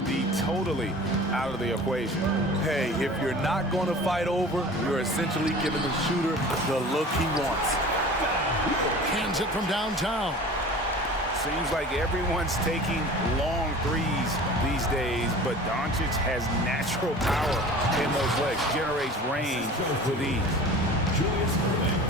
the D totally out of the equation. Hey, if you're not going to fight over, you're essentially giving the shooter the look he wants. Hands it from downtown. Seems like everyone's taking long threes these days, but Doncic has natural power in those legs, generates range with ease.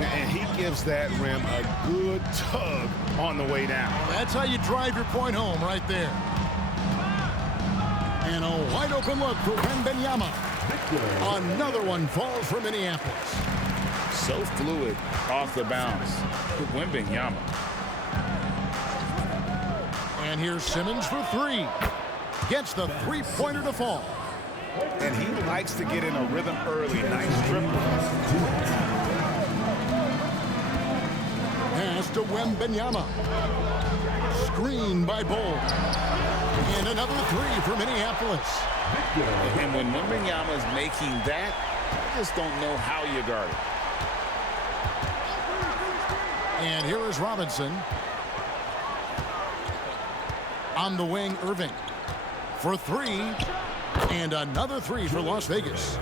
And he gives that rim a good tug on the way down. That's how you drive your point home right there. And a wide open look for Wembanyama. Another one falls for Minneapolis. So fluid off the bounce. Wembanyama. And here's Simmons for three. Gets the three-pointer to fall. And he likes to get in a rhythm early. Nice dribble. Pass to Wembanyama. Screen by Bol. And another three for Minneapolis. And when Wembanyama is making that, I just don't know how you guard it. And here is Robinson. On the wing, Irving. For three. And another three for Las Vegas.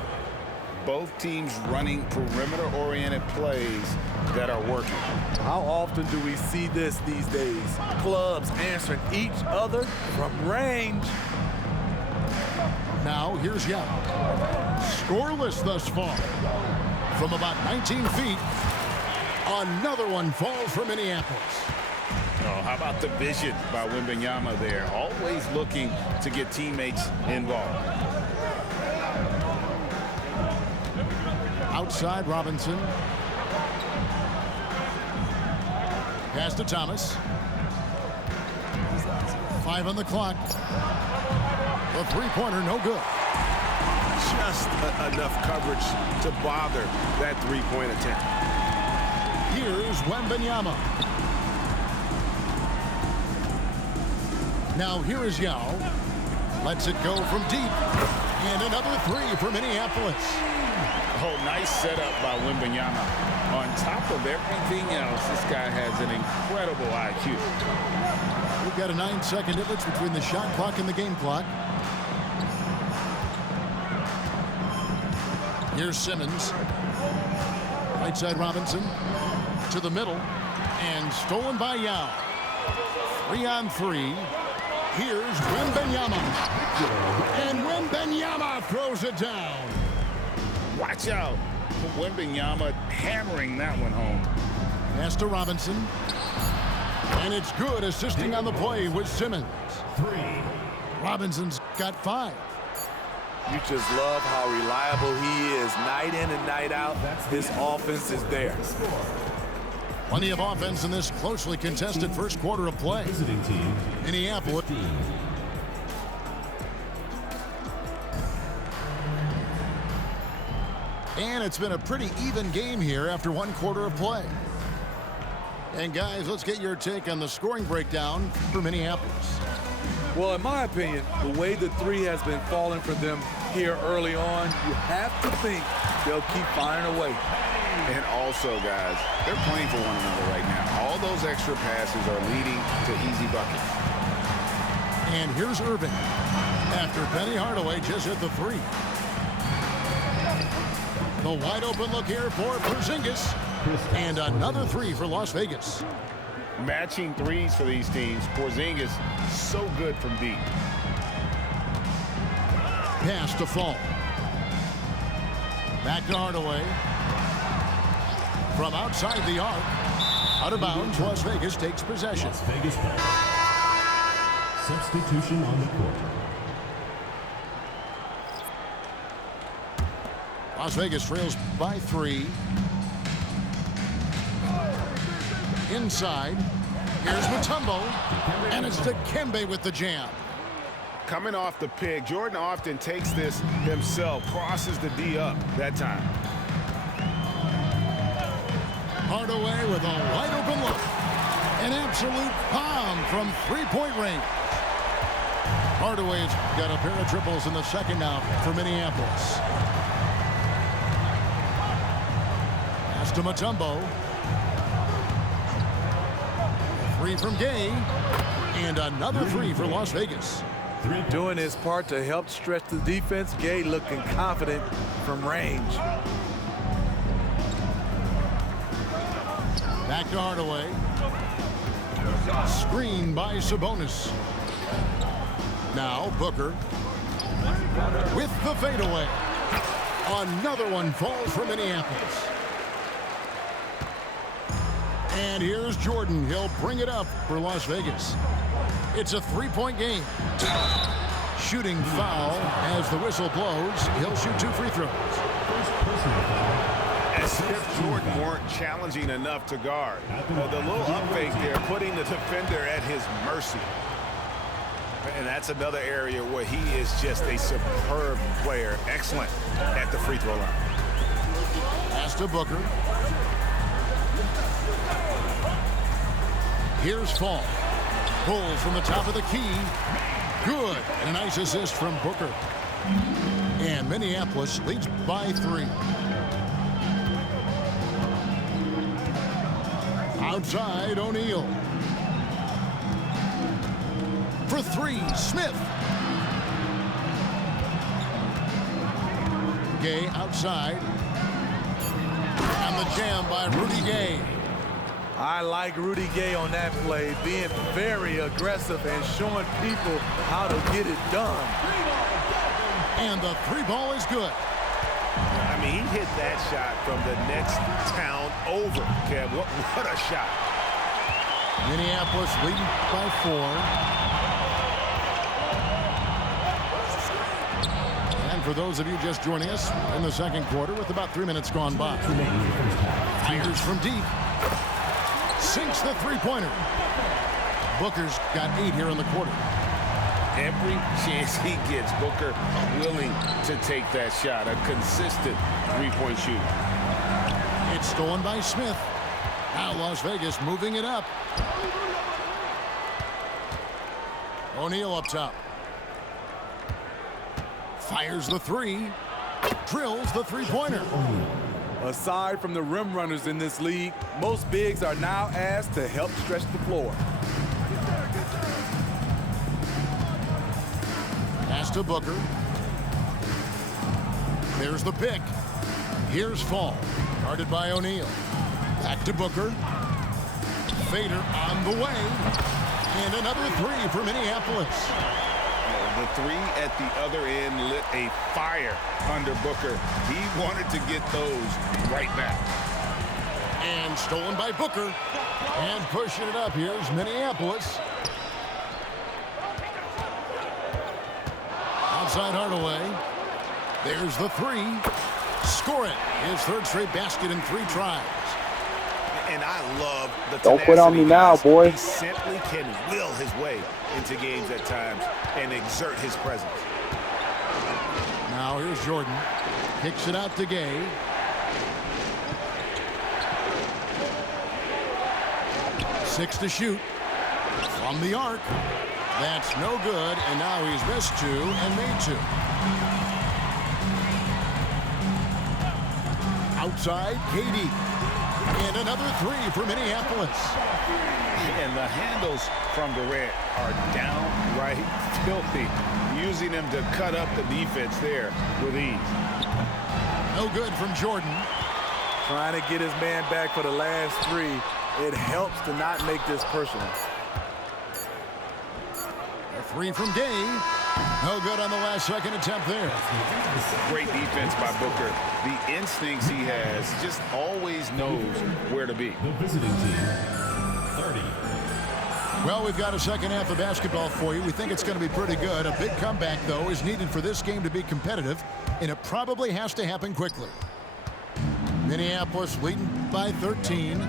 Both teams running perimeter-oriented plays that are working. How often do we see this these days? Clubs answering each other from range. Now here's Yao. Scoreless thus far. From about 19 feet. Another one falls for Minneapolis. Oh, how about the vision by Wembanyama there? Always looking to get teammates involved. Outside Robinson. Pass to Thomas. 5 on the clock. The three-pointer no good. Just enough coverage to bother that three-point attempt. Here's Wembanyama. Now here is Yao. Lets it go from deep. And another three for Minneapolis. Oh, nice setup by Wembanyama. On top of everything else, this guy has an incredible IQ. We've got a 9-second difference between the shot clock and the game clock. Here's Simmons. Right side Robinson. To the middle. And stolen by Yao. 3 on 3. Here's Wembanyama. And Wembanyama throws it down. Watch out. Wembanyama hammering that one home. Pass to Robinson. And it's good, assisting on the play with Simmons. 3. Robinson's got 5. You just love how reliable he is night in and night out. His offense is there. Plenty of offense in this closely contested first quarter of play. Minneapolis. And it's been a pretty even game here after one quarter of play. And guys, let's get your take on the scoring breakdown for Minneapolis. Well, in my opinion, the way the three has been falling for them here early on, you have to think they'll keep firing away. And also, guys, they're playing for one another right now. All those extra passes are leading to easy buckets. And here's Irving. After Penny Hardaway just hit the three. The wide open look here for Porzingis. And another three for Las Vegas. Matching threes for these teams. Porzingis so good from deep. Pass to Fall. Back to Hardaway. From outside the arc. Out of bounds, Las Vegas takes possession. Las Vegas ball. Substitution on the court. Las Vegas trails by 3. Inside. Here's Mutombo. And it's Dikembe with the jam. Coming off the pick, Jordan often takes this himself, crosses the D up that time. Hardaway with a wide open look. An absolute bomb from three-point range. Hardaway's got a pair of triples in the second now for Minneapolis. Pass to Mutombo. 3 from Gay. And another 3 for Las Vegas. Doing his part to help stretch the defense. Gay looking confident from range. Back to Hardaway. Screen by Sabonis. Now Booker with the fadeaway. Another one falls for Minneapolis. And here's Jordan. He'll bring it up for Las Vegas. It's a three-point game. Shooting foul as the whistle blows. He'll shoot 2 free throws. As if Jordan weren't challenging enough to guard. Well, the little up fake there, putting the defender at his mercy. And that's another area where he is just a superb player. Excellent at the free throw line. Pass to Booker. Here's Fall. Pulls from the top of the key. Good. And a nice assist from Booker. And Minneapolis leads by 3. Outside, O'Neal. For 3, Smith. Gay outside. And the jam by Rudy Gay. I like Rudy Gay on that play, being very aggressive and showing people how to get it done. And the 3 ball is good. I mean, he hit that shot from the next town over. Kev, what a shot. Minneapolis leading by 4. And for those of you just joining us in the second quarter with about 3 minutes gone by. Fires from deep. Sinks the three-pointer. Booker's got 8 here in the quarter. Every chance he gets, Booker willing to take that shot. A consistent three-point shooter. It's stolen by Smith. Now Las Vegas moving it up. O'Neal up top. Fires the 3. Drills the three-pointer. Aside from the rim runners in this league, most bigs are now asked to help stretch the floor. Pass to Booker. There's the pick. Here's Fall. Guarded by O'Neal. Back to Booker. Fader on the way. And another 3 for Minneapolis. The 3 at the other end lit a fire under Booker. He wanted to get those right back. And stolen by Booker. And pushing it up. Here's Minneapolis. Outside Hardaway. There's the 3. Score it. His 3rd straight basket in 3 tries. And I love the Don't quit on me now, boy. He simply can will his way into games at times and exert his presence. Now here's Jordan. Kicks it out to Gay. Six to shoot. From the arc. That's no good, and now he's missed 2 and made 2. Outside, KD. And another 3 for Minneapolis. And the handles from Durant are downright filthy, using him to cut up the defense there with ease. No good from Jordan. Trying to get his man back for the last 3. It helps to not make this personal. A 3 from Gay. No good on the last second attempt there. Great defense by Booker. The instincts he has, just always knows where to be. The visiting team, 30. Well, we've got a second half of basketball for you. We think it's going to be pretty good. A big comeback, though, is needed for this game to be competitive, and it probably has to happen quickly. Minneapolis leading by 13.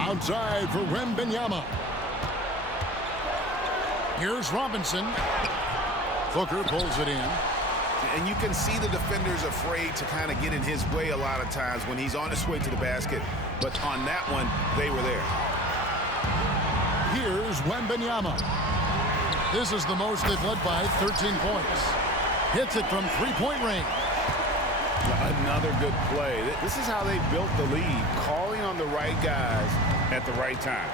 Outside for Wembanyama. Here's Robinson. Booker pulls it in. And you can see the defenders afraid to kind of get in his way a lot of times when he's on his way to the basket. But on that one, they were there. Here's Wembanyama. This is the most they've led by, 13 points. Hits it from three-point range. Another good play. This is how they built the lead, calling on the right guys at the right time.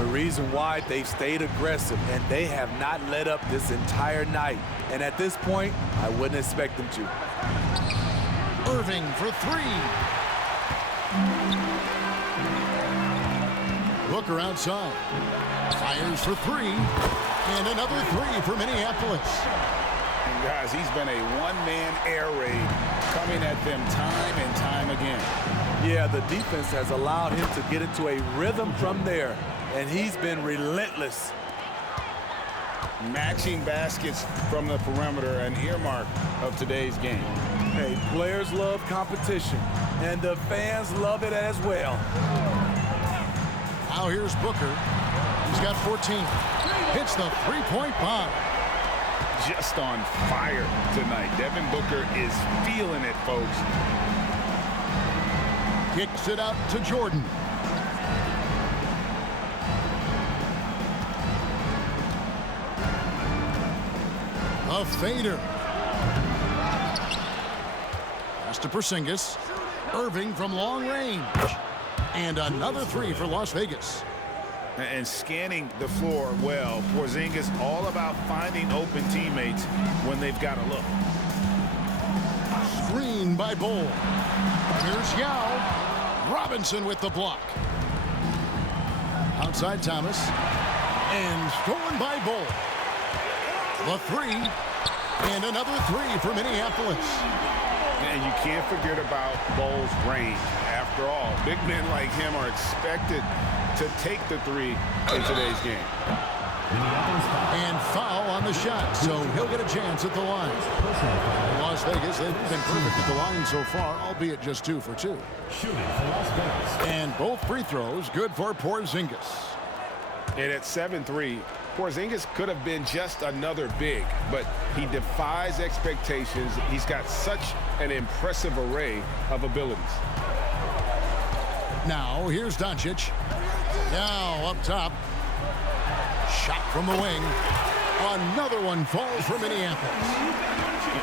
The reason why, they've stayed aggressive, and they have not let up this entire night. And at this point, I wouldn't expect them to. Irving for three. Booker outside. Fires for three. And another three for Minneapolis. And guys, he's been a one-man air raid coming at them time and time again. Yeah, the defense has allowed him to get into a rhythm from there, and he's been relentless. Matching baskets from the perimeter, an earmark of today's game. Hey, players love competition, and the fans love it as well. Now here's Booker. He's got 14. Hits the three-point bomb. Just on fire tonight. Devin Booker is feeling it, folks. Kicks it out to Jordan. A fader. Pass to Porzingis. Irving from long range. And another three for Las Vegas. And scanning the floor well. Porzingis all about finding open teammates when they've got a look. Screen by Bol. Here's Yao. Robinson with the block. Outside Thomas. And stolen by Bol. The three. And another three for Minneapolis. And you can't forget about Bol's range. After all, big men like him are expected to take the three in today's game. And foul on the shot, so he'll get a chance at the line. Las Vegas, they've been perfect at the line so far, albeit just 2 for 2. Shooting for Las Vegas. And both free throws good for Porzingis. And at 7-3, Porzingis could have been just another big, but he defies expectations. He's got such an impressive array of abilities. Now, here's Doncic. Now, up top. Shot from the wing. Another one falls for Minneapolis.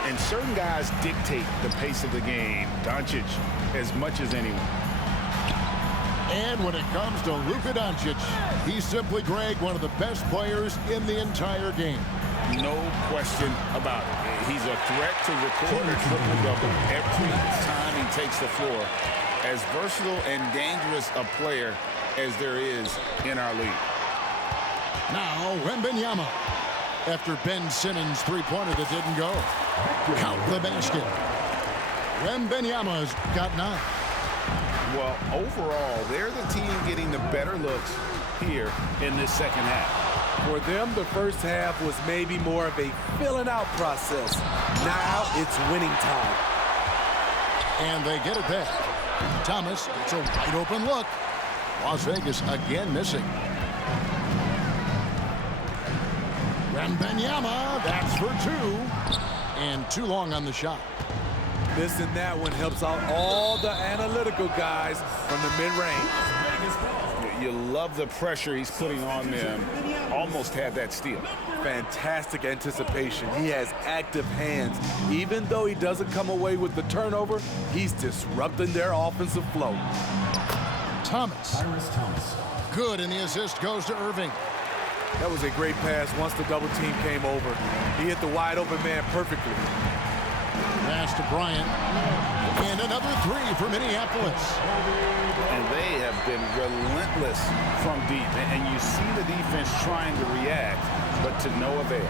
And certain guys dictate the pace of the game. Doncic, as much as anyone. And when it comes to Luka Doncic, he's simply, Greg, one of the best players in the entire game. No question about it. He's a threat to record a triple-double every time he takes the floor. As versatile and dangerous a player as there is in our league. Now, Wembanyama. After Ben Simmons' three-pointer that didn't go. Count the basket. Wembanyama's got 9. Well, overall, they're the team getting the better looks here in this second half. For them, the first half was maybe more of a filling out process. Now it's winning time. And they get it back. Thomas, it's a wide open look. Las Vegas again missing. Wembanyama, that's for 2. And too long on the shot. Missing that one helps out all the analytical guys from the mid-range. You love the pressure he's putting on them. Almost had that steal. Fantastic anticipation. He has active hands. Even though he doesn't come away with the turnover, he's disrupting their offensive flow. Thomas. Tyrese Thomas. Good, and the assist goes to Irving. That was a great pass once the double team came over. He hit the wide open man perfectly. Pass to Bryant. And another 3 for Minneapolis. And they have been relentless from deep. And you see the defense trying to react, but to no avail.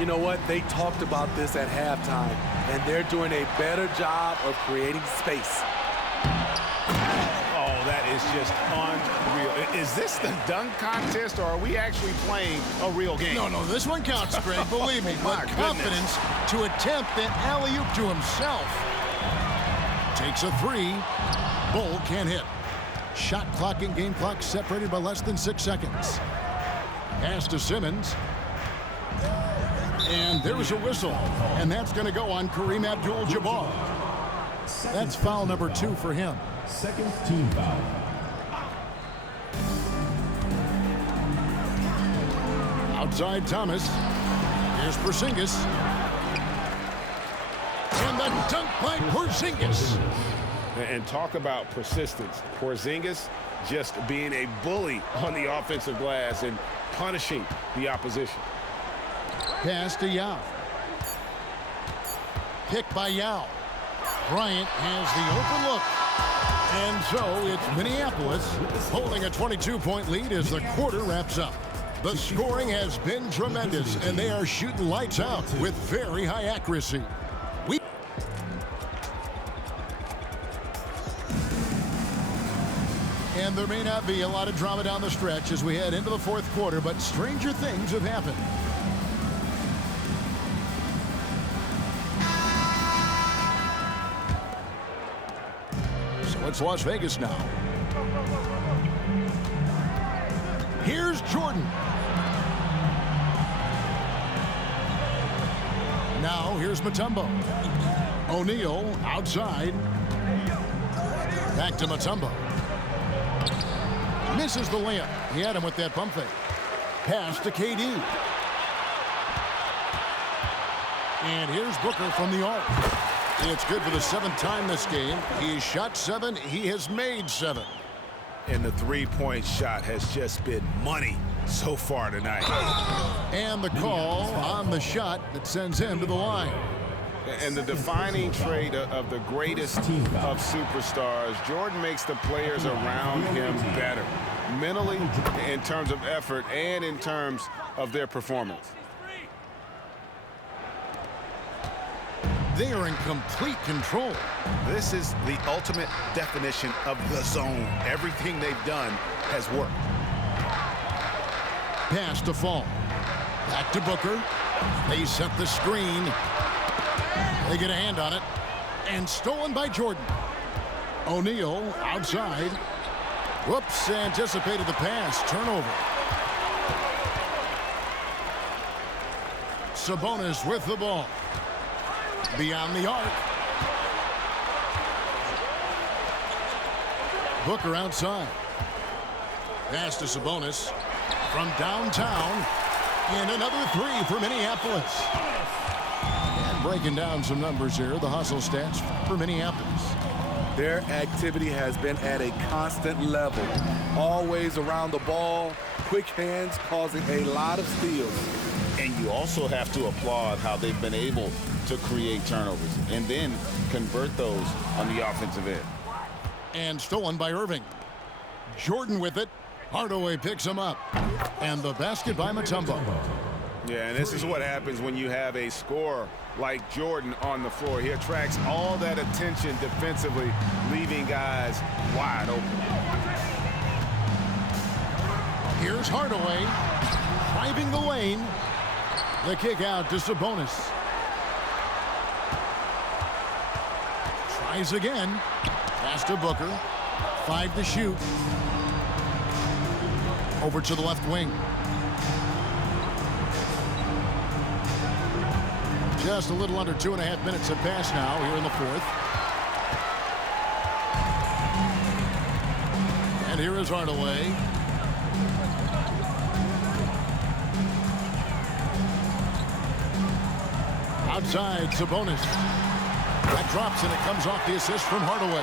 You know what? They talked about this at halftime, and they're doing a better job of creating space. Oh, that is just unreal. Is this the dunk contest, or are we actually playing a real game? No, this one counts, Greg, believe me. My But confidence to attempt an alley-oop to himself. Takes a 3. Bol can't hit. Shot clock and game clock separated by less than 6 seconds. Pass to Simmons. And there's a whistle. And that's going to go on Kareem Abdul-Jabbar. That's foul number 2 for him. Second team foul. Outside Thomas. Here's Porzingis. And the dunk by Porzingis. And talk about persistence. Porzingis just being a bully on the offensive glass and punishing the opposition. Pass to Yao. Pick by Yao. Bryant has the open look. And so it's Minneapolis holding a 22-point lead as the quarter wraps up. The scoring has been tremendous, and they are shooting lights out with very high accuracy. And there may not be a lot of drama down the stretch as we head into the fourth quarter, but stranger things have happened. So it's Las Vegas now. Here's Jordan. Now here's Mutombo. O'Neal outside. Back to Mutombo. Misses the layup. He had him with that pump fake. Pass to KD. And here's Booker from the arc. It's good for the 7th time this game. He shot 7. He has made 7. And the three-point shot has just been money so far tonight. And the call on the shot that sends him to the line. And the defining trait of the greatest of superstars, Jordan makes the players around him better, mentally, in terms of effort, and in terms of their performance. They are in complete control. This is the ultimate definition of the zone. Everything they've done has worked. Pass to Fall. Back to Booker. They set the screen. They get a hand on it. And stolen by Jordan. O'Neal outside. Whoops, anticipated the pass. Turnover. Sabonis with the ball. Beyond the arc. Booker outside. Pass to Sabonis. From downtown. And another 3 for Minneapolis. And breaking down some numbers here, the hustle stats for Minneapolis. Their activity has been at a constant level. Always around the ball, quick hands causing a lot of steals. And you also have to applaud how they've been able to create turnovers and then convert those on the offensive end. And stolen by Irving. Jordan with it. Hardaway picks him up. And the basket by Mutombo. Yeah, and this is what happens when you have a scorer like Jordan on the floor. He attracts all that attention defensively, leaving guys wide open. Here's Hardaway. Driving the lane. The kick out to Sabonis. Tries again. Pass to Booker. 5 to shoot. Over to the left wing. Just a little under 2.5 minutes have passed now here in the fourth. And here is Hardaway. Outside, Sabonis. That drops and it comes off the assist from Hardaway.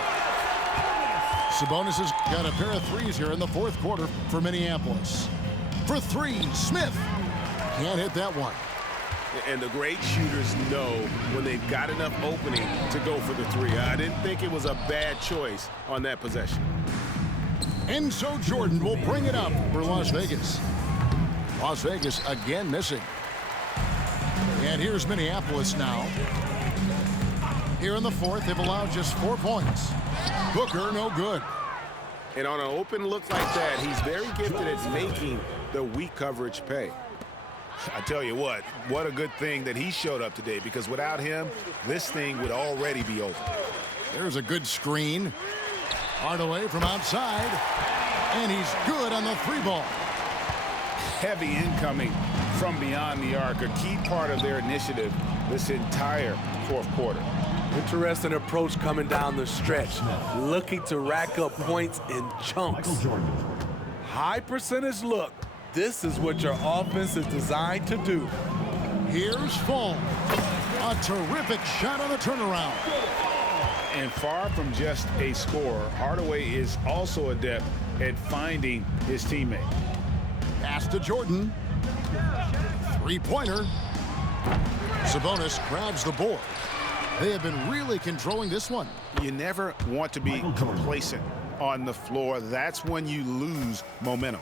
Sabonis has got a pair of threes here in the fourth quarter for Minneapolis. For 3, Smith. Can't hit that one. And the great shooters know when they've got enough opening to go for the 3. I didn't think it was a bad choice on that possession. And so Jordan will bring it up for Las Vegas. Las Vegas again missing. And here's Minneapolis now. Here in the fourth, they've allowed just 4 points. Booker, no good. And on an open look like that, he's very gifted at making the weak coverage pay. I tell you what a good thing that he showed up today, because without him, this thing would already be over. There's a good screen. Hardaway from outside. And he's good on the 3-ball. Heavy incoming from beyond the arc, a key part of their initiative this entire fourth quarter. Interesting approach coming down the stretch, looking to rack up points in chunks. High percentage look. This is what your offense is designed to do. Here's Fall. A terrific shot on the turnaround. And far from just a scorer, Hardaway is also adept at finding his teammate. Pass to Jordan. Three-pointer. Sabonis grabs the board. They have been really controlling this one. You never want to be complacent on the floor. That's when you lose momentum.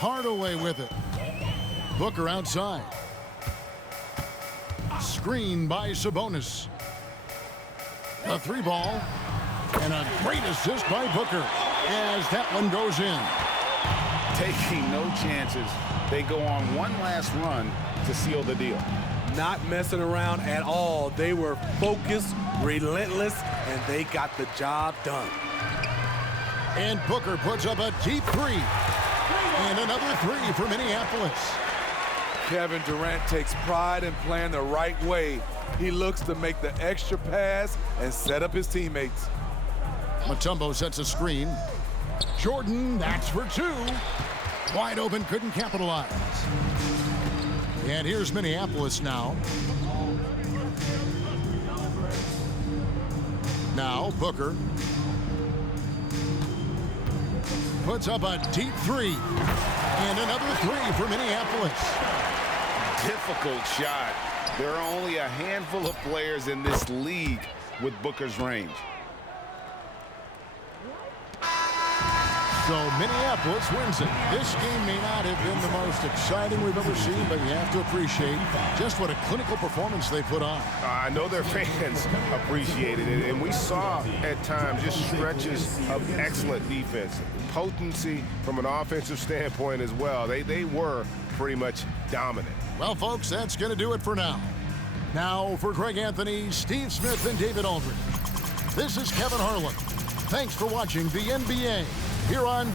Hardaway with it. Booker outside. Screen by Sabonis. A three ball. And a great assist by Booker as that one goes in. Taking no chances. They go on one last run to seal the deal. Not messing around at all. They were focused, relentless, and they got the job done. And Booker puts up a deep three. And another three for Minneapolis. Kevin Durant takes pride in playing the right way. He looks to make the extra pass and set up his teammates. Mutombo sets a screen. Jordan, that's for two. Wide open, couldn't capitalize. And here's Minneapolis now. Now Booker puts up a deep three. And another three for Minneapolis. Difficult shot. There are only a handful of players in this league with Booker's range. So Minneapolis wins it. This game may not have been the most exciting we've ever seen, but you have to appreciate just what a clinical performance they put on. I know their fans appreciated it, and we saw at times just stretches of excellent defense. Potency from an offensive standpoint as well. They were pretty much dominant. Well, folks, that's going to do it for now. Now, for Greg Anthony, Steve Smith, and David Aldridge, this is Kevin Harlan. Thanks for watching the NBA here on